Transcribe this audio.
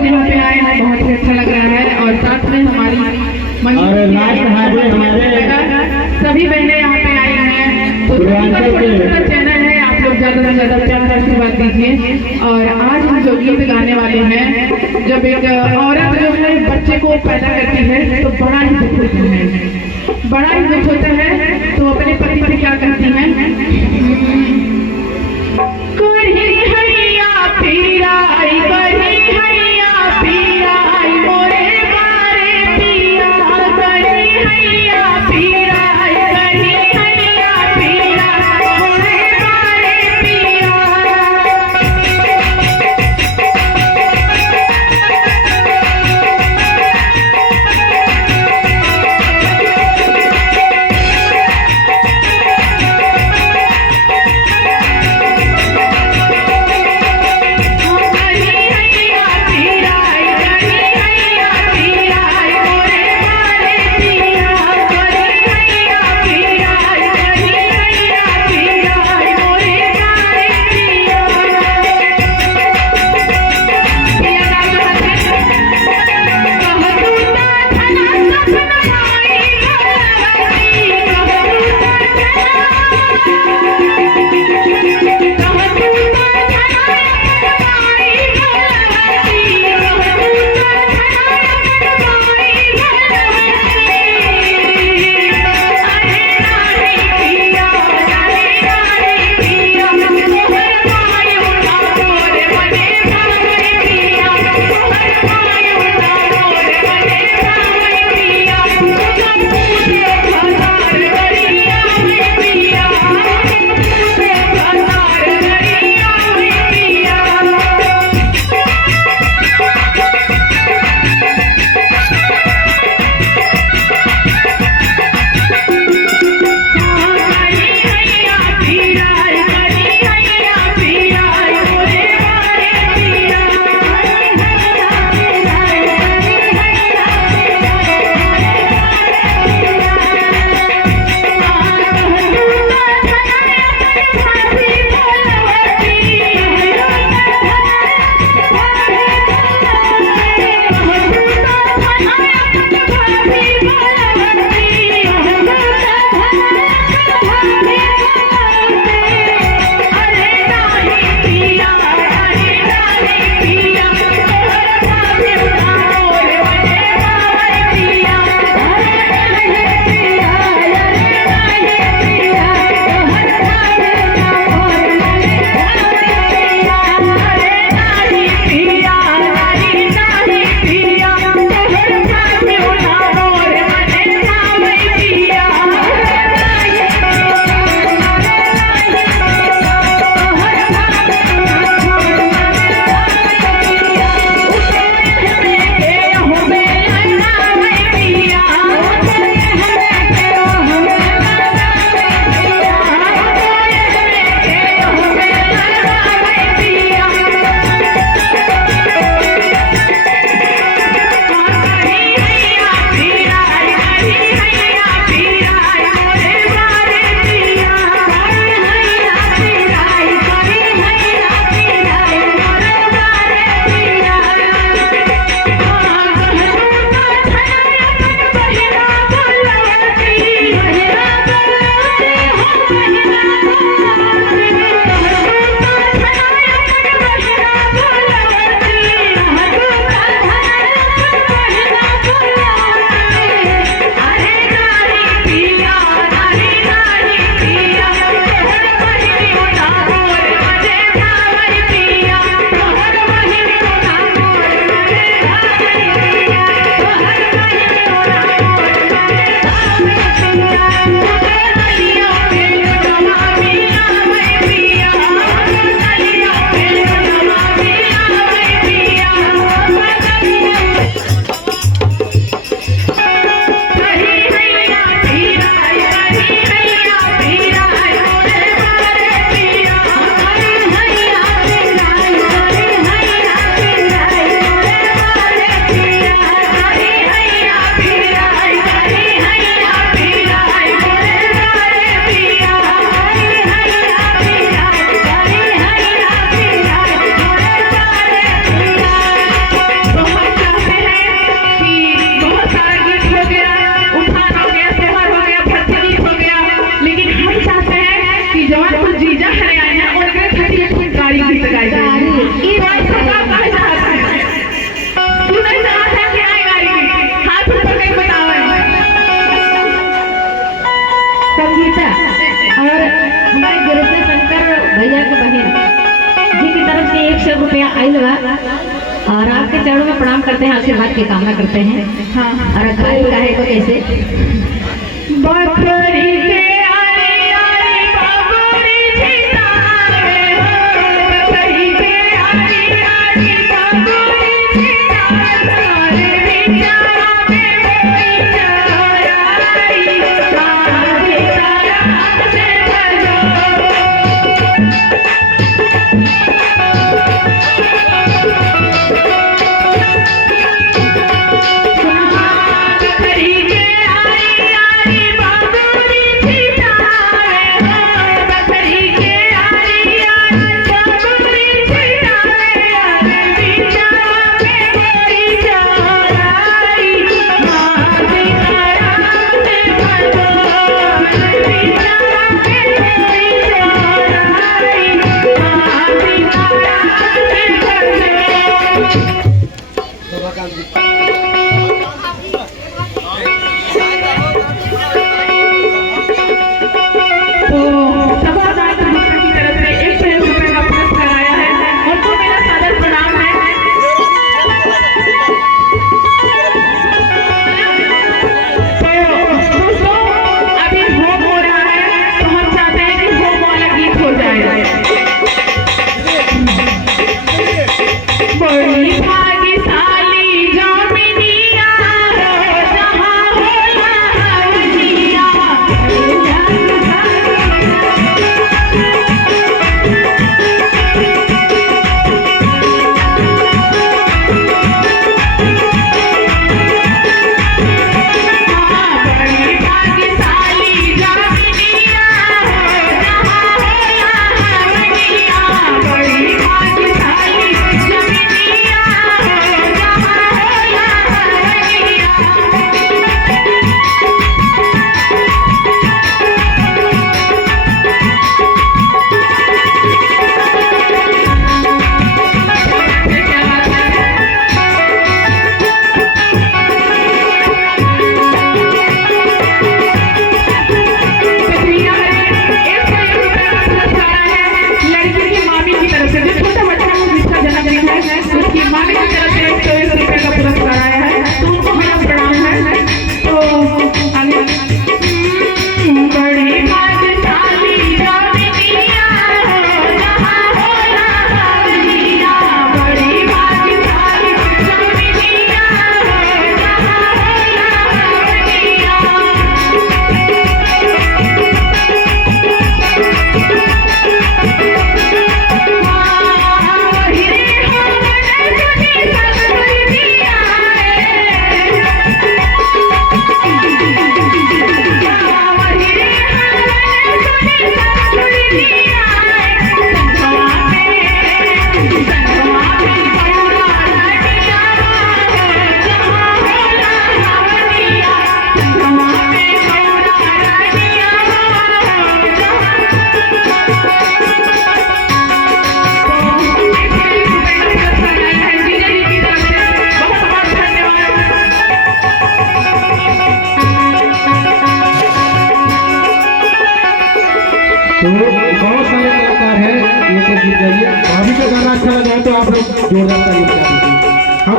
लोग यहाँ पे आए हैं, बहुत ही अच्छा लग रहा है। और साथ में हमारी सभी बहनें यहाँ पे आई हैं। तो छोटा चैनल है, आप लोग ज्यादा से ज्यादा प्यार आशीर्वाद दीजिए। और आज हम जो गीत गाने वाले हैं, जब एक औरत जो है बच्चे को पैदा करती है तो बड़ा ही दुख होता है, बड़ा ही दुख होता है। तो अपने पति से क्या कहती है, गाई ये बात सब कहे चाहता है तू नहीं चाहता कि आए गाड़ी हाथ ऊपर कहीं बताओ संगीता और हमारे गुरुदेव शंकर भैया के बहन जी की तरफ से 100 रुपया आयल बा और आपके चरणों में प्रणाम करते हैं, आशीर्वाद की कामना करते हैं। हाँ और गाय गाहे को कैसे बकरी के आरी आरी बाबूरी छितावे हो बकरी के आरी आरी बाबूरी छितावे बिचारा में कोई चोराई काहे तारा से भजो तो बहुत सारे कलाकार हैं ये तो गीत गाइए। भाभी का गाना अच्छा लगा तो आप लोग जोरदार ताली बजा दीजिए। हम